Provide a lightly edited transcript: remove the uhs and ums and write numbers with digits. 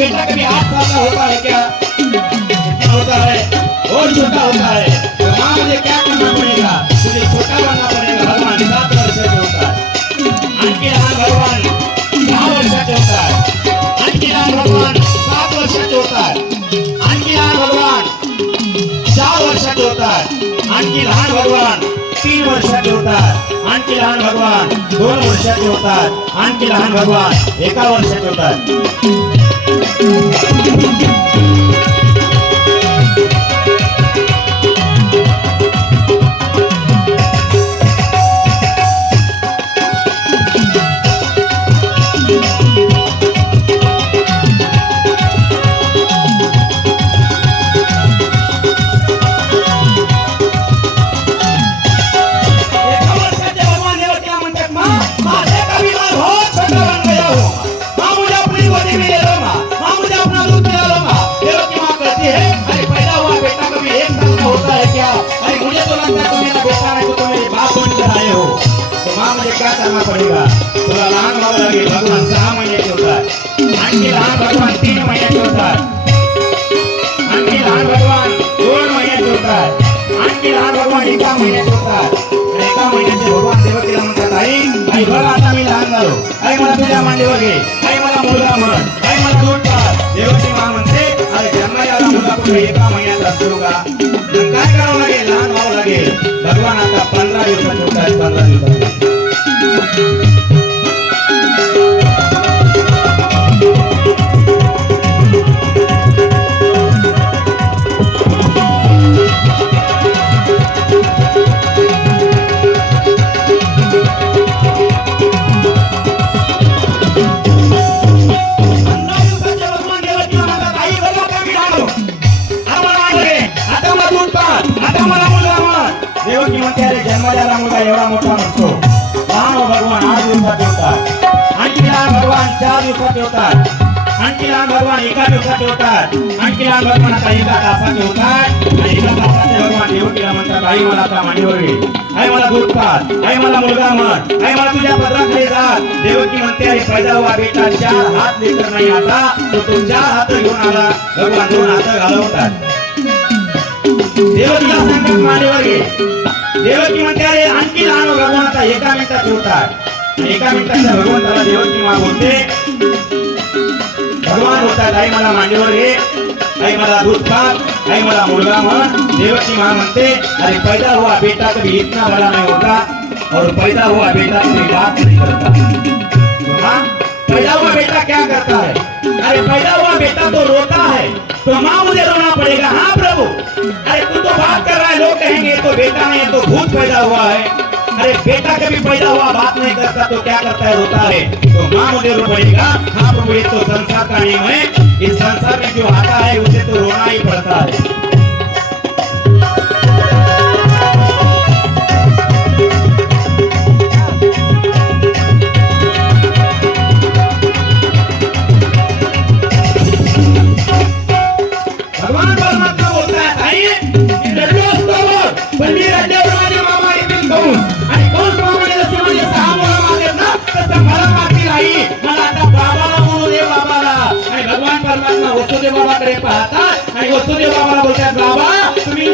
बेटा कभी 8 साल का होता है क्या? कितना होता है? और छोटा होता है। तो माँ मुझे क्या करना पड़ेगा? तुझे छोटा बनना पड़ेगा। भगवान 7 वर्षाचे होता है। आणखी लहान भगवान 6 वर्षाचे होता है। आणखी लहान भगवान 7 वर्षाचे होता है। आणखी लहान भगवान 4 वर्षाचे होता है। आणखी लहान भगवान 3 वर्षाचे होता है। आणखी लहान भगवान 2 वर्षाचे होता है। आणखी लहान भगवान 1 वर्षाचे होता है। मुझे क्या करना पड़ेगा? थोड़ा लहान भाव लगे। भगवान 6 महीने के होता है। आणखी लहान भगवान 3 महीने के होता है। आणखी लहान भगवान 2 महीने के होता है। आणखी लहान भगवान 1 महीने के होता है। 1 महिन्याचे भगवान देवकीला म्हणतात, आई आई बघ आता मी लहान झालो, आई मला तुझ्या मांडीवर घे, आई मला मुलगा म्हण, आई मला दूध पाज. देवकी माँ म्हणते, अरे जन्माला मुलगा कुठे 1 महिन्यात असतो का? मग काय करावं लागेल? लहान व्हावं लागेल. भगवान आता 15 दिवसाचे होत आहेत. 15 दिवसाचे जन्माला मुलगा एवढा मोठा नसतो. लहान भगवान 8 दिवसाचे होतात. आणखी लहान भगवान 4 दिवसाचे होतात. आणखी लहान भगवान 1 दिवसाचे होतात. आणखी लहान भगवान आता 1 तासाचे होतात. आणि 1 तासाचे भगवान देवकीला म्हणतात, आई मला आता मांडीवर घे, आई मला दूध पाज, आई मला मुलगा म्हण, आई मला तुझ्या पदराखाली राख. देवकी म्हणते, अरे पैदा हुआ बेटा 4 हात लेकर नाही आता, तो 4 हात घेऊन आला. भगवान 2 हात घालवतात. देवकीला सांगतात मांडीवर घे. देवकी म्हणते, अरे आणखी लहान भगवान आता 1 मिनिटात होतात. 1 मिनिटाच्या भगवंताला देवकी माँ बोलते, भगवान होतात, आई मला मांडीवर घे, आई मला दूध पाज, आई मला मुलगा म्हण. देवकी माँ म्हणते, अरे पैदा हुआ बेटा कभी इतना बड़ा नहीं होता और पैदा हुआ बेटा कभी बात नहीं करता. माँ, पैदा हुआ बेटा क्या करता है? अरे पैदा हुआ बेटा तो रोता है, तो माँ मुझे रोना पड़ेगा. हाँ प्रभु, अरे तू तो बात कर रहा है, लोग कहेंगे तो बेटा नहीं तो भूत पैदा हुआ है. अरे बेटा कभी पैदा हुआ बात नहीं करता तो क्या करता है? रोता है. तो माँ मुझे रो पड़ेगा. हाँ प्रभु, ये तो संसार का नियम है. इस संसार में जो आता है उसे तो रोना ही पड़ता है. भगवान परमात्मा बोलता है, पण मी राज्यावर माझे मामा येतील कंस, आणि कंस मामाने जसे माझे 6 मुलं मारलेत ना, तसं मला मारतील आई. मला आता बाबाला बोलू दे, बाबाला. आणि भगवान परमात्मा वसुदेव बाबाकडे पाहतात आणि वसुदेव बाबाला बोलतात, बाबा तुम्ही